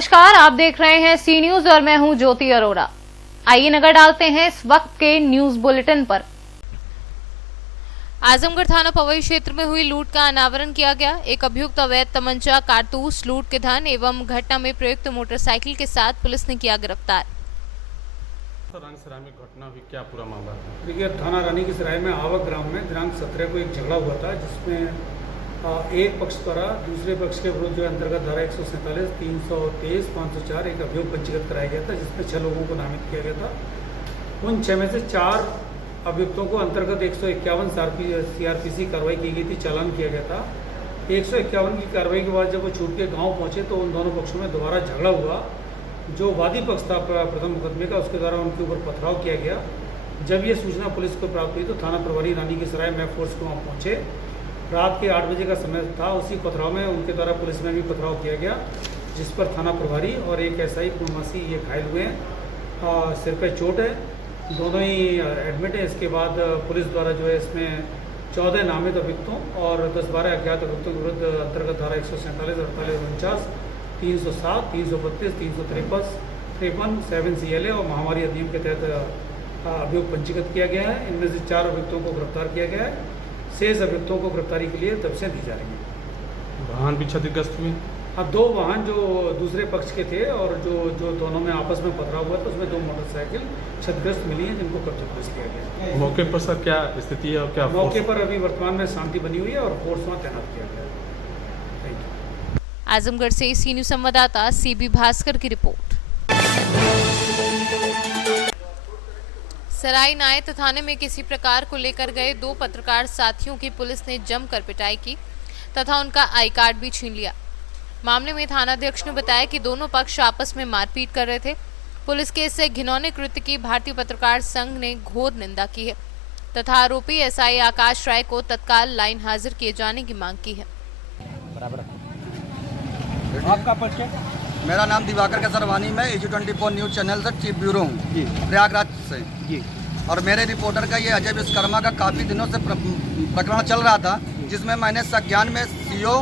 नमस्कार, आप देख रहे हैं सी न्यूज और मैं हूं ज्योति अरोड़ा। आइए नजर डालते हैं इस वक्त के न्यूज बुलेटिन पर। आजमगढ़ थाना पवई क्षेत्र में हुई लूट का अनावरण किया गया। एक अभियुक्त अवैध तमंचा, कारतूस, लूट के धन एवं घटना में प्रयुक्त मोटरसाइकिल के साथ पुलिस ने किया गिरफ्तार। रानी में घटना हुई, क्या पूरा मामला था? देखिए, थाना रानी की सराय में आवक ग्राम में दिनांक 17 को एक झगड़ा हुआ था, जिसमें एक पक्ष द्वारा दूसरे पक्ष के विरुद्ध जो अंतर्गत धारा 147, 323, 504 एक अभियोग पंजीकृत कराया गया था, जिसमें 6 लोगों को नामित किया गया था। उन 6 में से 4 अभियुक्तों को अंतर्गत 151 CRPC कार्रवाई की गई थी, चालान किया गया था। 151 की कार्रवाई के बाद जब वो छूट के गाँव पहुँचे तो उन दोनों पक्षों में दोबारा झगड़ा हुआ। जो वादी पक्ष था प्रथम मुकदमे का, उसके द्वारा उनके ऊपर पथराव किया गया। जब ये सूचना पुलिस को प्राप्त हुई तो थाना प्रभारी रानी की सराय में फोर्स को वहाँ पहुँचे। रात के 8 बजे का समय था। उसी पथराव में उनके द्वारा पुलिस में भी पथराव किया गया, जिस पर थाना प्रभारी और एक SI पूर्णवासी ये घायल हुए हैं। सिर पे चोट है, दोनों ही एडमिट है। इसके बाद पुलिस द्वारा जो है इसमें 14 नामित अभियुक्तों और 10-12 अज्ञात अभियुक्तों के विरुद्ध अंतर्गत धारा 147, 48, 49, 307, 332, 353, 7 CLA और महामारी अधिनियम के तहत अभियोग पंजीकृत किया गया है। इनमें से 4 अभियुक्तों को गिरफ्तार किया गया है। शेष अभियुक्तों को गिरफ्तारी के लिए तफ्तीशें दी जा रही हैं। वाहन भी क्षतिग्रस्त हुए? अब 2 वाहन जो दूसरे पक्ष के थे और जो दोनों में आपस में पथराव हुआ था, उसमें 2 मोटरसाइकिल क्षतिग्रस्त मिली हैं, जिनको कब्जे पुलिस किया गया है। मौके पर सर क्या स्थिति है और क्या? मौके पर अभी वर्तमान में शांति बनी हुई है और फोर्स वहाँ तैनात किया गया है। Thank you. आजमगढ़ से सी न्यूज संवाददाता CB भास्कर की रिपोर्ट। सराय नायत थाने में किसी प्रकार को लेकर गए 2 पत्रकार साथियों की पुलिस ने जमकर पिटाई की तथा उनका आई कार्ड भी छीन लिया। मामले में थानाध्यक्ष ने बताया कि दोनों पक्ष आपस में मारपीट कर रहे थे। पुलिस के इससे घिनौने कृत्य की भारतीय पत्रकार संघ ने घोर निंदा की है तथा आरोपी SI आकाश राय को तत्काल लाइन हाजिर किए जाने की मांग की है। आपका परिचय? मेरा नाम दिवाकर कसरवानी, मैं AG24 न्यूज़ चैनल से चीफ ब्यूरो हूँ, प्रयागराज से जी। और मेरे रिपोर्टर का ये अजय विश्वकर्मा का काफ़ी दिनों से प्रकरण चल रहा था, जिसमें मैंने संज्ञान में CO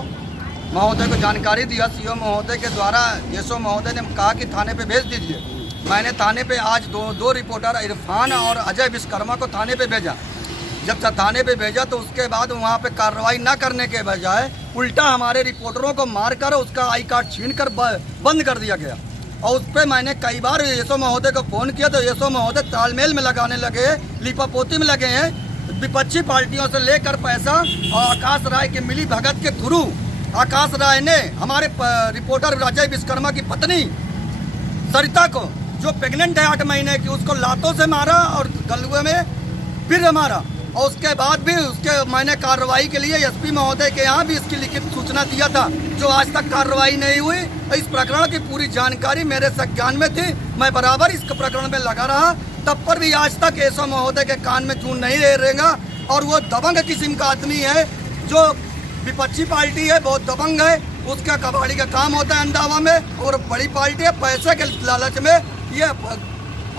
महोदय को जानकारी दिया। CO महोदय के द्वारा यशो महोदय ने कहा कि थाने पे भेज दीजिए। मैंने थाने पे आज दो रिपोर्टर इरफान और अजय विश्वकर्मा को थाने पे भेजा। जब थाने पे भेजा तो उसके बाद वहाँ पे कार्रवाई न करने के बजाय उल्टा हमारे रिपोर्टरों को मारकर उसका आई कार्ड छीन कर बंद कर दिया गया। और उस पर मैंने कई बार यशो महोदय को फ़ोन किया तो यशो महोदय तालमेल में लगाने लगे, लिपापोती में लगे हैं। विपक्षी पार्टियों से लेकर पैसा और आकाश राय के मिली भगत के थ्रू आकाश राय ने हमारे रिपोर्टर अजय विश्वकर्मा की पत्नी सरिता को, जो प्रेग्नेंट है 8 महीने की, उसको लातों से मारा और गलुए में फिर मारा। और उसके बाद भी उसके मैंने कार्रवाई के लिए SP महोदय के यहाँ भी इसकी लिखित सूचना दिया था, जो आज तक कार्रवाई नहीं हुई। इस प्रकरण की पूरी जानकारी मेरे संज्ञान में थी, मैं बराबर इस प्रकरण में लगा रहा, तब पर भी आज तक यशो महोदय के कान में जून नहीं रहेगा। और वो दबंग किस्म का आदमी है, जो विपक्षी पार्टी है, बहुत दबंग है। उसका कबाड़ी का काम होता है अंदावा में, और बड़ी पार्टी है, पैसे के लालच में ये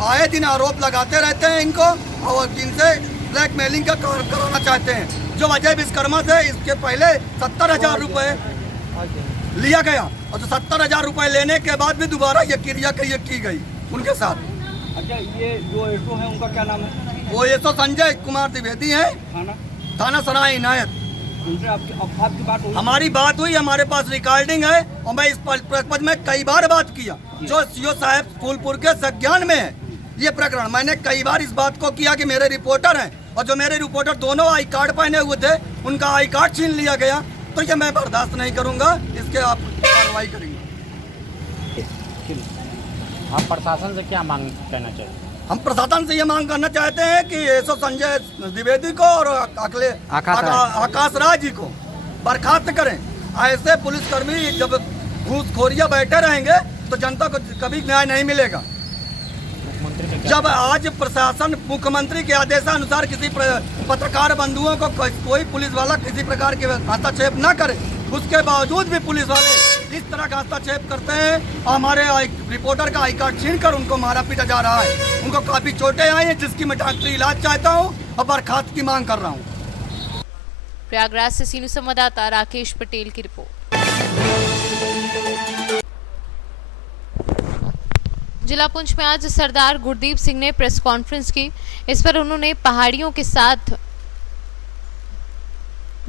आए दिन आरोप लगाते रहते हैं इनको, और जिनसे ब्लैकमेलिंग का कराना चाहते हैं। जो अजय विश्वकर्मा से इसके पहले 70,000 रुपये लिया गया, और जो 70,000 रुपये लेने के बाद भी दोबारा ये क्रिया की गई उनके साथ। अच्छा, ये जो एसओ है उनका क्या नाम है? वो एसओ संजय कुमार द्विवेदी है, थाना सराय नायत। उनसे आपकी बात हुई? हमारी बात हुई, हमारे पास रिकॉर्डिंग है, और मैं इस पद में कई बार बात किया। जो CO साहब फूलपुर के संज्ञान में है ये प्रकरण, मैंने कई बार इस बात को किया कि मेरे रिपोर्टर हैं, और जो मेरे रिपोर्टर दोनों आई कार्ड पहने हुए थे, उनका आई कार्ड छीन लिया गया। तो ये मैं बर्दाश्त नहीं करूंगा, इसके आप कार्रवाई करेंगे। आप प्रशासन से क्या मांग करना चाहिए? हम प्रशासन से ये मांग करना चाहते हैं कि एसओ संजय द्विवेदी को और आकाश राय जी को बर्खास्त करें। ऐसे पुलिसकर्मी जब घूसखोरिया बैठे रहेंगे तो जनता को कभी न्याय नहीं मिलेगा। जब आज प्रशासन मुख्यमंत्री के आदेशानुसार किसी पत्रकार बंधुओं को कोई पुलिस वाला किसी प्रकार के हस्तक्षेप न करे, उसके बावजूद भी पुलिस वाले इस तरह का हस्तक्षेप करते हैं। हमारे रिपोर्टर का आई कार्ड छीन कर उनको मारा पीटा जा रहा है। उनको काफी चोटें आई हैं, जिसकी मैं डॉक्टरी इलाज चाहता हूँ और बर्खास्त की मांग कर रहा हूँ। प्रयागराज से सी न्यूज संवाददाता राकेश पटेल की रिपोर्ट। जिला पुंछ में आज सरदार गुरदीप सिंह ने प्रेस कॉन्फ्रेंस की। इस पर उन्होंने पहाड़ियों के साथ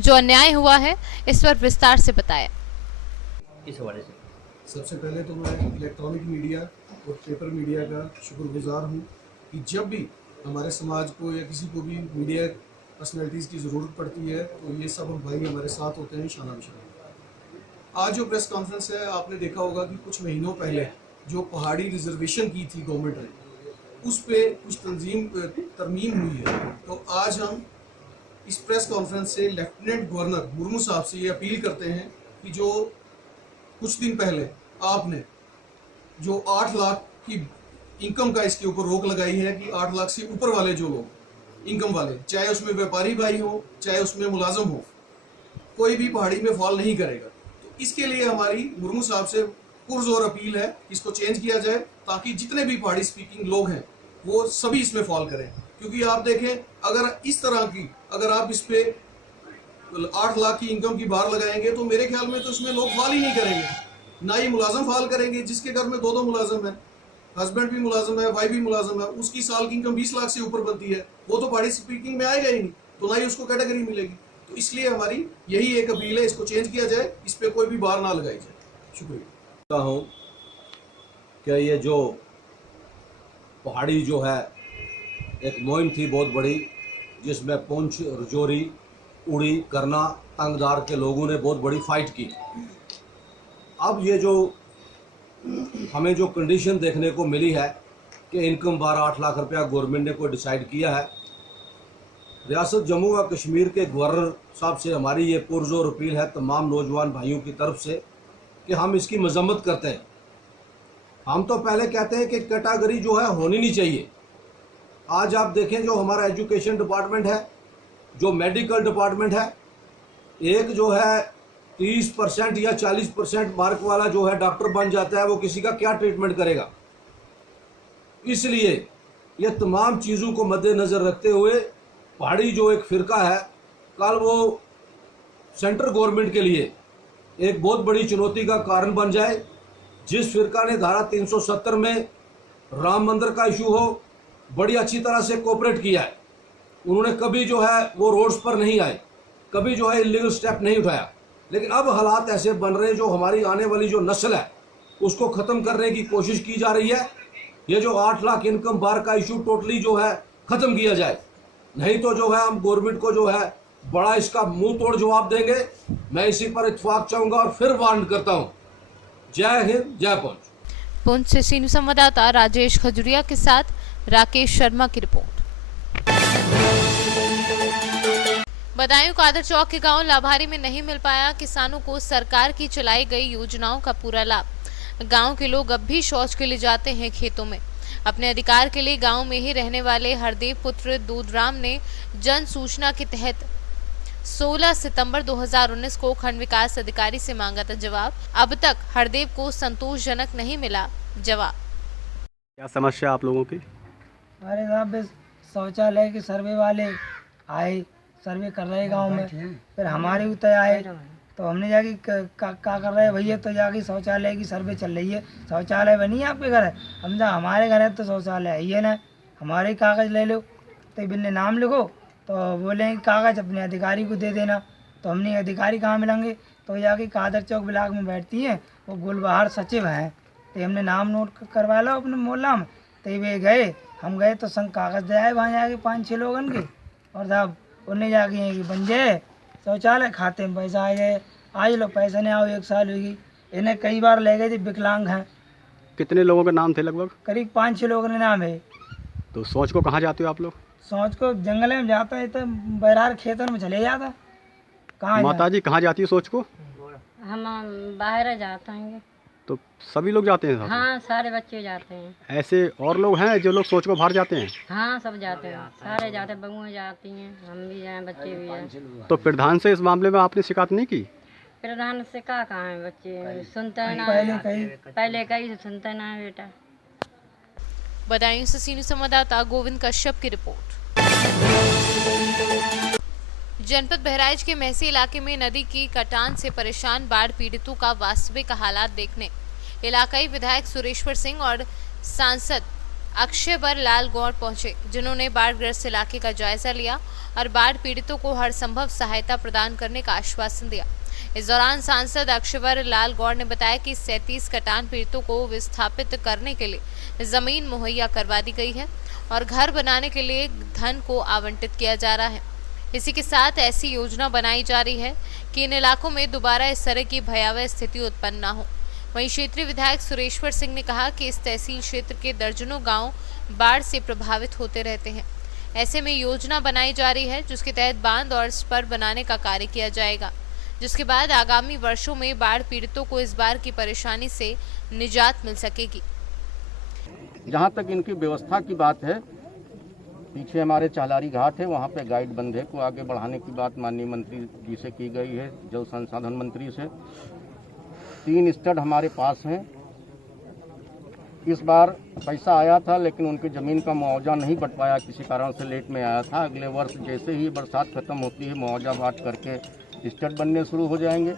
जो अन्याय हुआ है इस पर विस्तार से बताया। इस हवाले से सबसे पहले तो मैं इलेक्ट्रॉनिक मीडिया और पेपर मीडिया का शुक्रगुजार हूँ कि जब भी हमारे समाज को या किसी को भी मीडिया पर्सनैलिटीज़ की ज़रूरत पड़ती है तो ये सब भाई हमारे साथ होते हैं शाना बिशाना। आज जो प्रेस कॉन्फ्रेंस है, आपने देखा होगा कि कुछ महीनों पहले जो पहाड़ी रिजर्वेशन की थी गवर्नमेंट ने, उस पर कुछ तरमीम हुई है। तो आज हम इस प्रेस कॉन्फ्रेंस से लेफ्टिनेंट गवर्नर मुर्मू साहब से ये अपील करते हैं कि जो कुछ दिन पहले आपने जो 8 लाख की इनकम का इसके ऊपर रोक लगाई है कि 8 लाख से ऊपर वाले जो लोग इनकम वाले, चाहे उसमें व्यापारी भाई हो चाहे उसमें मुलाजम हो, कोई भी पहाड़ी में फॉल नहीं करेगा। तो इसके लिए हमारी मुर्मू साहब से पुरजोर अपील है इसको चेंज किया जाए ताकि जितने भी पहाड़ी स्पीकिंग लोग हैं वो सभी इसमें फॉल करें। क्योंकि आप देखें, अगर इस तरह की अगर आप इस पे 8 लाख की इनकम की बार लगाएंगे तो मेरे ख्याल में तो इसमें लोग फॉल ही नहीं करेंगे, ना ही मुलाजम फॉल करेंगे। जिसके घर में 2 मुलाजम है, हस्बैंड भी मुलाजम है, वाइफ भी मुलाजम है, उसकी साल की इनकम 20 लाख से ऊपर बनती है, वो तो पहाड़ी स्पीकिंग में आएगा ही नहीं, तो ना ही उसको कैटेगरी मिलेगी। तो इसलिए हमारी यही एक अपील है, इसको चेंज किया जाए, इस पर कोई भी बार ना लगाई जाए। शुक्रिया। हूँ कि ये जो पहाड़ी जो है एक मुहिम थी बहुत बड़ी, जिसमें पुंछ, रजौरी, उड़ी, करना, तंगदार के लोगों ने बहुत बड़ी फाइट की। अब ये जो हमें जो कंडीशन देखने को मिली है कि इनकम बार 8 लाख रुपया गवर्नमेंट ने कोई डिसाइड किया है। रियासत जम्मू व कश्मीर के गवर्नर साहब से हमारी ये पुरजोर अपील है तमाम नौजवान भाइयों की तरफ से कि हम इसकी मजम्मत करते हैं। हम तो पहले कहते हैं कि कैटेगरी जो है होनी नहीं चाहिए। आज आप देखें जो हमारा एजुकेशन डिपार्टमेंट है, जो मेडिकल डिपार्टमेंट है, एक जो है 30% या 40% मार्क वाला जो है डॉक्टर बन जाता है, वो किसी का क्या ट्रीटमेंट करेगा। इसलिए ये तमाम चीज़ों को मद्देनज़र रखते हुए पहाड़ी जो एक फ़िरका है, कल वो सेंट्रल गवर्नमेंट के लिए एक बहुत बड़ी चुनौती का कारण बन जाए। जिस फ़िरका ने धारा 370 में राम मंदिर का इशू हो, बड़ी अच्छी तरह से कोऑपरेट किया है, उन्होंने कभी जो है वो रोड्स पर नहीं आए, कभी जो है इलीगल स्टेप नहीं उठाया। लेकिन अब हालात ऐसे बन रहे हैं जो हमारी आने वाली जो नस्ल है उसको ख़त्म करने की कोशिश की जा रही है। ये जो 8 लाख इनकम बार का इशू टोटली जो है ख़त्म किया जाए, नहीं तो जो है हम गवर्नमेंट को जो है बड़ा इसका मुंह तोड़ जवाब देंगे। मैं इसी पर इत्फाक चाहूँगा और फिर वार्न करता हूँ। जय हिंद, जय पुंछ। पुंछ से सीनियर संवाददाता राजेश खजुरिया के साथ राकेश शर्मा की रिपोर्ट। बदायूं कादर चौक के गांव लाभारी में नहीं मिल पाया किसानों को सरकार की चलाई गई योजनाओं का पूरा लाभ। गांव के लोग अब भी शौच के लिए जाते हैं खेतों में। अपने अधिकार के लिए गांव में ही रहने वाले हरदेव पुत्र दूधराम ने जन सूचना के तहत 16 सितंबर 2019 को खंड विकास अधिकारी से मांगा था जवाब। अब तक हरदेव को संतोषजनक नहीं मिला जवाब। क्या समस्या आप लोगों की? अरे साहब, शौचालय के सर्वे वाले आए, सर्वे कर रहे गांव में, फिर हमारे उतर आए तो हमने जाके का कर रहे हैं भैया, तो जाके शौचालय की सर्वे चल रही है। शौचालय बनी है आपके घर है? हम जहाँ हमारे घर है तो शौचालय है ही ना, हमारे कागज़ ले लो। तो बिल्ले नाम लिखो तो बोले कागज़ अपने अधिकारी को दे देना। तो हमने अधिकारी कहाँ मिलेंगे? तो जाके कादर चौक ब्लॉक में बैठती हैं, वो गुलबहार सचिव हैं, तो हमने नाम नोट करवा लो अपने मोहल्ला में। तो वे गए, हम गए तो संग कागज़ दे आए वहाँ जाके 5-6 लोगन के, और साहब उन्हें जाके कि बन जाए शौचालय, खाते में पैसा आ जाए। आज लो पैसा नहीं आओ, 1 साल होगी। इन्हें कई बार ले गए थे, विकलांग हैं। कितने लोगों के नाम थे लगभग? करीब 5-6 लोगों के नाम है। तो सोच को कहाँ जाते हो आप लोग? सोच को जंगल में जाता है तो बैरार खेतों में चले जाता। कहाँ माता जी कहाँ जाती है सोच को? हम बाहर जाते हैं। तो सभी लोग जाते हैं? हाँ, सारे बच्चे जाते हैं। ऐसे और लोग हैं जो लोग सोच को बाहर जाते हैं? हाँ, सब जाते हैं, सारे जाते हैं, बहुएं जाती हैं, हम भी जाएं, बच्चे भी जाएं। तो प्रधान से इस मामले में आपने शिकायत नहीं की? प्रधान से कहाँ है, बच्चे सुनते ना, पहले कहीं सुनते ना है बेटा। बदायूं से सीनियर संवाददाता गोविंद कश्यप की रिपोर्ट। जनपद बहराइच के महसी इलाके में नदी की कटान से परेशान बाढ़ पीड़ितों का वास्तविक हालात देखने इलाकाई विधायक सुरेश्वर सिंह और सांसद अक्षयवर लाल गौड़ पहुंचे, जिन्होंने बाढ़ग्रस्त इलाके का जायजा लिया और बाढ़ पीड़ितों को हर संभव सहायता प्रदान करने का आश्वासन दिया। इस दौरान सांसद अक्षयवर लाल गौड़ ने बताया कि 37 कटान पीड़ितों को विस्थापित करने के लिए जमीन मुहैया करवा दी गई है और घर बनाने के लिए धन को आवंटित किया जा रहा है। इसी के साथ ऐसी योजना बनाई जा रही है कि इन इलाकों में दोबारा इस तरह की भयावह स्थिति उत्पन्न न हो। वहीं क्षेत्रीय विधायक सुरेश्वर सिंह ने कहा कि इस तहसील क्षेत्र के दर्जनों गांव बाढ़ से प्रभावित होते रहते हैं। ऐसे में योजना बनाई जा रही है जिसके तहत बांध और स्पर बनाने का कार्य किया जाएगा, जिसके बाद आगामी वर्षों में बाढ़ पीड़ितों को इस बार की परेशानी से निजात मिल सकेगी। जहाँ तक इनकी व्यवस्था की बात है, पीछे हमारे चालारी घाट है, वहाँ पे गाइड बंधे को आगे बढ़ाने की बात माननीय मंत्री जी से की गई है, जल संसाधन मंत्री से। 3 स्टड हमारे पास हैं। इस बार पैसा आया था लेकिन उनकी ज़मीन का मुआवजा नहीं बट पाया, किसी कारण से लेट में आया था। अगले वर्ष जैसे ही बरसात खत्म होती है मुआवजा बांट करके स्टड बनने शुरू हो जाएंगे।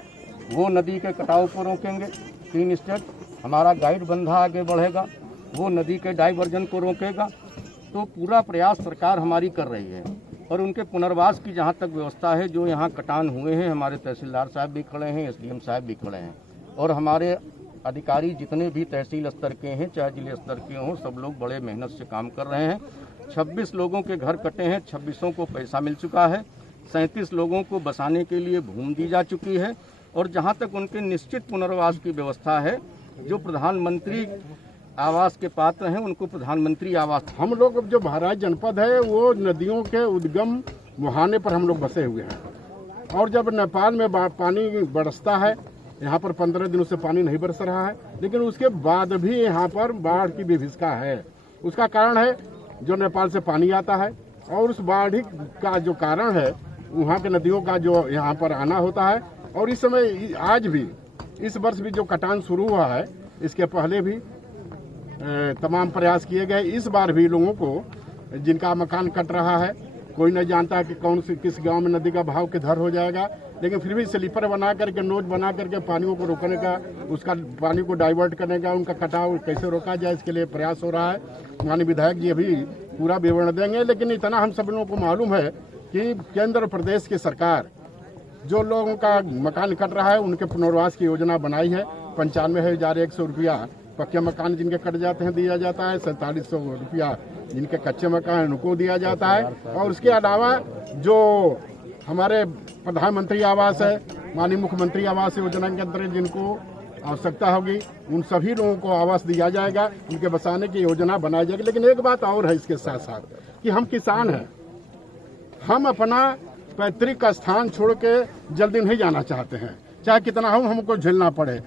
वो नदी के कटाव को रोकेंगे 3 स्टड। हमारा गाइड बंधा आगे बढ़ेगा, वो नदी के डाइवर्जन को रोकेगा। तो पूरा प्रयास सरकार हमारी कर रही है और उनके पुनर्वास की जहाँ तक व्यवस्था है, जो यहाँ कटान हुए हैं, हमारे तहसीलदार साहब भी खड़े हैं, SDM साहब भी खड़े हैं और हमारे अधिकारी जितने भी तहसील स्तर के हैं चाहे जिले स्तर के हों, सब लोग बड़े मेहनत से काम कर रहे हैं। 26 लोगों के घर कटे हैं, 26 को पैसा मिल चुका है, 37 लोगों को बसाने के लिए भूमि दी जा चुकी है और जहाँ तक उनके निश्चित पुनर्वास की व्यवस्था है, जो प्रधानमंत्री आवास के पात्र हैं उनको प्रधानमंत्री आवास। हम लोग जो बहराइच जनपद है वो नदियों के उद्गम मुहाने पर हम लोग बसे हुए हैं और जब नेपाल में पानी बरसता है, यहाँ पर 15 दिनों से पानी नहीं बरस रहा है, लेकिन उसके बाद भी यहाँ पर बाढ़ की विभीषिका है। उसका कारण है जो नेपाल से पानी आता है और उस बाढ़ का जो कारण है वहाँ के नदियों का जो यहाँ पर आना होता है। और इस समय आज भी इस वर्ष भी जो कटान शुरू हुआ है, इसके पहले भी तमाम प्रयास किए गए। इस बार भी लोगों को जिनका मकान कट रहा है, कोई नहीं जानता कि कौन सी किस गांव में नदी का बहाव किधर हो जाएगा, लेकिन फिर भी स्लीपर बना करके, नोज बना करके पानियों को रोकने का, उसका पानी को डाइवर्ट करने का, उनका कटाव कैसे रोका जाए इसके लिए प्रयास हो रहा है। माननीय विधायक जी अभी पूरा विवरण देंगे, लेकिन इतना हम सब लोगों को मालूम है कि केंद्र और प्रदेश की सरकार जो लोगों का मकान कट रहा है उनके पुनर्वास की योजना बनाई है। 95,100 रुपया पक्के मकान जिनके कट जाते हैं दिया जाता है, 4700 रुपया जिनके कच्चे मकान उनको दिया जाता है। और उसके अलावा जो हमारे प्रधानमंत्री आवास है, माननीय मुख्यमंत्री आवास योजना के अंतर्गत जिनको आवश्यकता होगी उन सभी लोगों को आवास दिया जाएगा, उनके बसाने की योजना बनाई जाएगी। लेकिन एक बात और है इसके साथ साथ कि हम किसान हैं, हम अपना पैतृक स्थान छोड़ के जल्दी नहीं जाना चाहते हैं, चाहे कितना हो हमको झेलना पड़े।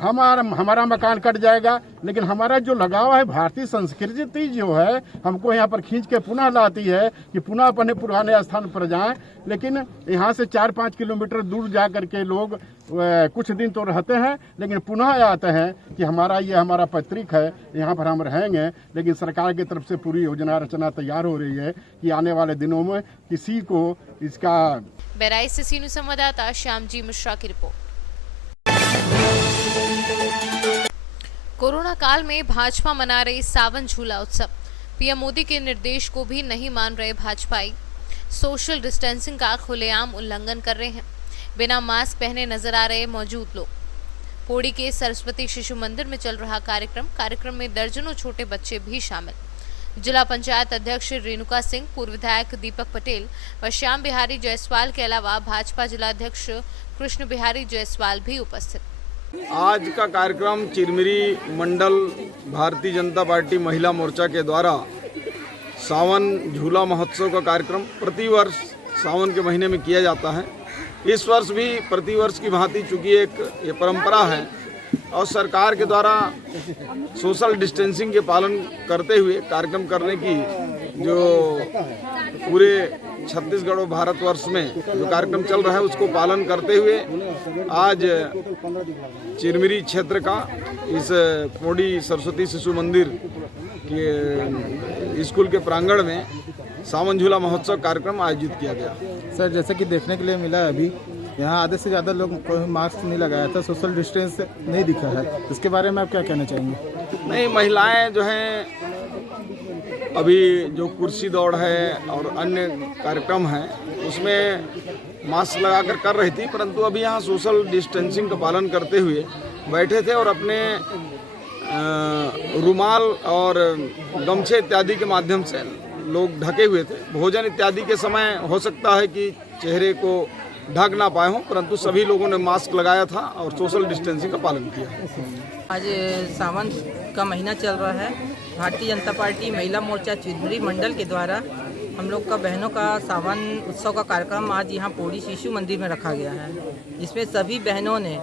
हमारा मकान कट जाएगा, लेकिन हमारा जो लगाव है भारतीय संस्कृति जो है हमको यहाँ पर खींच के पुनः लाती है कि पुनः अपने पुराने स्थान पर जाएं। लेकिन यहाँ से 4-5 किलोमीटर दूर जा करके लोग कुछ दिन तो रहते हैं, लेकिन पुनः आते हैं कि हमारा पैतृक है, यहाँ पर हम रहेंगे। लेकिन सरकार की तरफ से पूरी योजना रचना तैयार हो रही है कि आने वाले दिनों में किसी को इसका। बहराइच से सीनू संवाददाता श्यामजी मिश्रा की रिपोर्ट। कोरोना काल में भाजपा मना रही सावन झूला उत्सव। पीएम मोदी के निर्देश को भी नहीं मान रहे भाजपाई। सोशल डिस्टेंसिंग का खुलेआम उल्लंघन कर रहे हैं। बिना मास्क पहने नजर आ रहे मौजूद लोग। पौड़ी के सरस्वती शिशु मंदिर में चल रहा कार्यक्रम में दर्जनों छोटे बच्चे भी शामिल। जिला पंचायत अध्यक्ष रेणुका सिंह, पूर्व विधायक दीपक पटेल व श्याम बिहारी जायसवाल के अलावा भाजपा जिला अध्यक्ष कृष्ण बिहारी जायसवाल भी उपस्थित। आज का कार्यक्रम चिरमिरी मंडल भारतीय जनता पार्टी महिला मोर्चा के द्वारा सावन झूला महोत्सव का कार्यक्रम प्रतिवर्ष सावन के महीने में किया जाता है। इस वर्ष भी प्रतिवर्ष की भांति चूँकि ये परंपरा है और सरकार के द्वारा सोशल डिस्टेंसिंग के पालन करते हुए कार्यक्रम करने की जो पूरे छत्तीसगढ़ और भारतवर्ष में जो कार्यक्रम चल रहा है उसको पालन करते हुए आज चिरमिरी क्षेत्र का इस पौड़ी सरस्वती शिशु मंदिर के स्कूल के प्रांगण में सावन झूला महोत्सव कार्यक्रम आयोजित किया गया। सर, जैसे कि देखने के लिए मिला अभी यहाँ आधे से ज़्यादा लोग कोई मास्क नहीं लगाया था, सोशल डिस्टेंस नहीं दिखा है। इसके बारे में आप क्या कहना चाहेंगे? नहीं, महिलाएं जो हैं अभी जो कुर्सी दौड़ है और अन्य कार्यक्रम हैं उसमें मास्क लगाकर कर रही थी, परंतु अभी यहाँ सोशल डिस्टेंसिंग का पालन करते हुए बैठे थे और अपने रुमाल और गमछे इत्यादि के माध्यम से लोग ढके हुए थे। भोजन इत्यादि के समय हो सकता है कि चेहरे को ढक ना पाए हों, परंतु सभी लोगों ने मास्क लगाया था और सोशल डिस्टेंसिंग का पालन किया। आज सावन का महीना चल रहा है। भारतीय जनता पार्टी महिला मोर्चा चिरमिरी मंडल के द्वारा हम लोग का बहनों का सावन उत्सव का कार्यक्रम आज यहाँ पौड़ी शिशु मंदिर में रखा गया है। इसमें सभी बहनों ने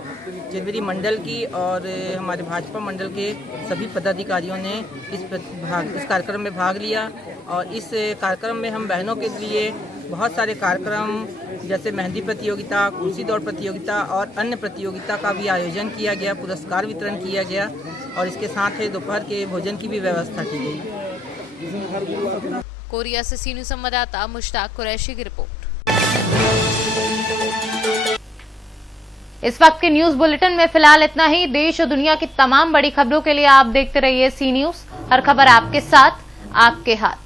चिरमिरी मंडल की और हमारे भाजपा मंडल के सभी पदाधिकारियों ने इस कार्यक्रम में भाग लिया। और इस कार्यक्रम में हम बहनों के लिए बहुत सारे कार्यक्रम जैसे मेहंदी प्रतियोगिता, कुर्सी दौड़ प्रतियोगिता और अन्य प्रतियोगिता का भी आयोजन किया गया, पुरस्कार वितरण किया गया और इसके साथ ही दोपहर के भोजन की भी व्यवस्था की गई। कोरिया से सी न्यूज़ संवाददाता मुश्ताक कुरैशी की रिपोर्ट। इस वक्त के न्यूज बुलेटिन में फिलहाल इतना ही। देश और दुनिया की तमाम बड़ी खबरों के लिए आप देखते रहिए सी न्यूज़। हर खबर आपके साथ, आपके हाथ।